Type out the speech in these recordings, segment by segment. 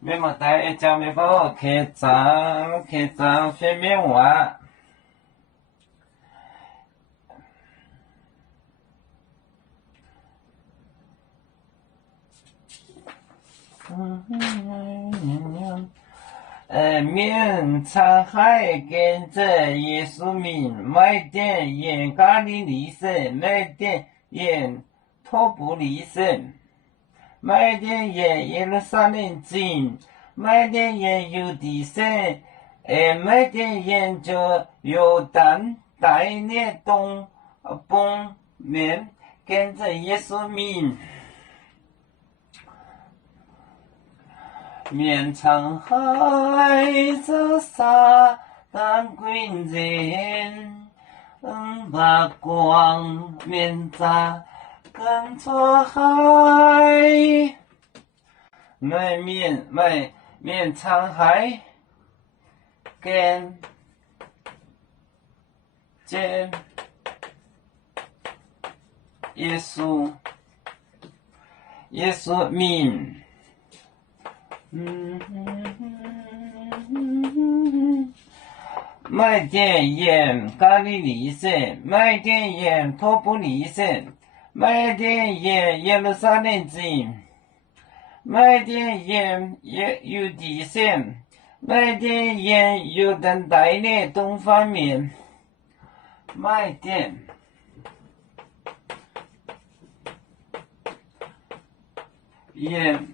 没么带叫没帮我开张方便玩。面沧海跟着耶稣名，麦点沿加利利省，麦点沿托布利省，麦点沿耶路撒冷境，麦点沿犹地省，麦点沿着约旦大列东东面，跟着耶稣名。面沧海走沙当归人，把光面扎跟错海。面沧海跟见耶稣名。麦点沿加利利省，麦点沿托布利省，麦点沿耶路撒冷境，麦点沿犹地省，麦点沿约旦大列东方面，麦点沿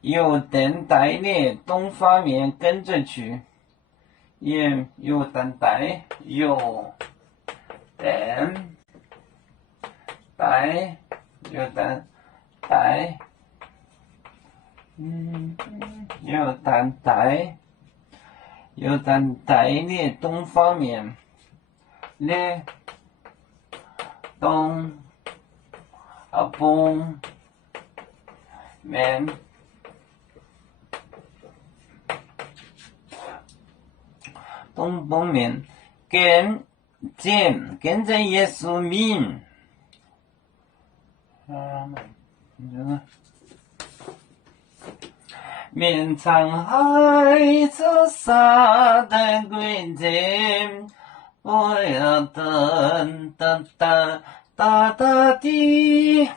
约旦大列东方面跟着去，约旦大约旦列东方面列东东面东东面跟着耶稣名。面沧海走沙当归人，我要等大地。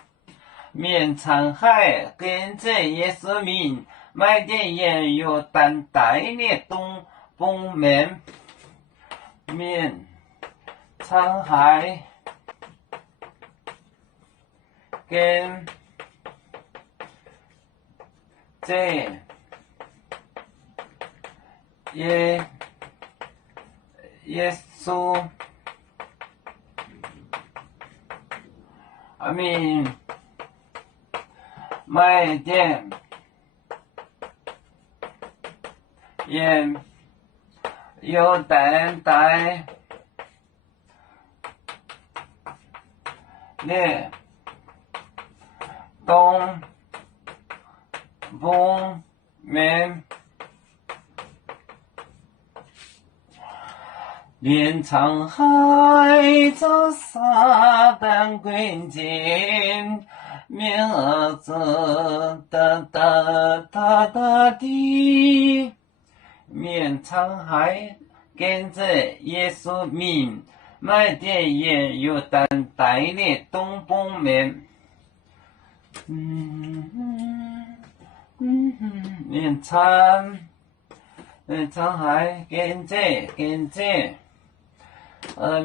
面沧海跟着耶稣名，麦点沿约旦大列东东面。面沧海跟着耶稣名，麦点沿约旦大列东东面。面沧海走沙当归人，面着大地。面沧海跟着耶稣名，麦点沿约旦大列东东面。面沧海跟着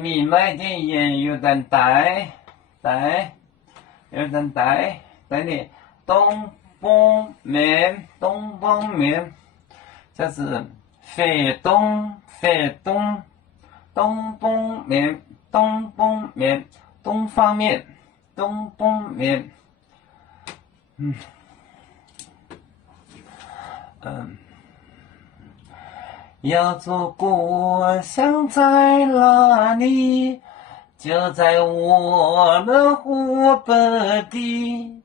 米麦点沿约旦大列东东面，这是北东东东面，东方面，东东面。要做故乡在哪里？就在我的湖北地。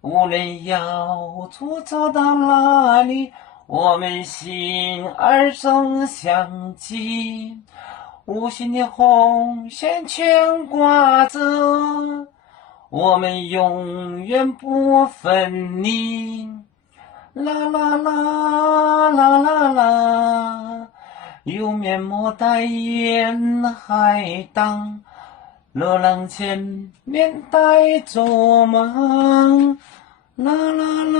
无论要出走到哪里，我们心儿总想起，无形的红线牵挂着我们永远不分离。啦啦啦啦啦啦，有面膜代言海荡，热浪前面带着梦。啦啦啦。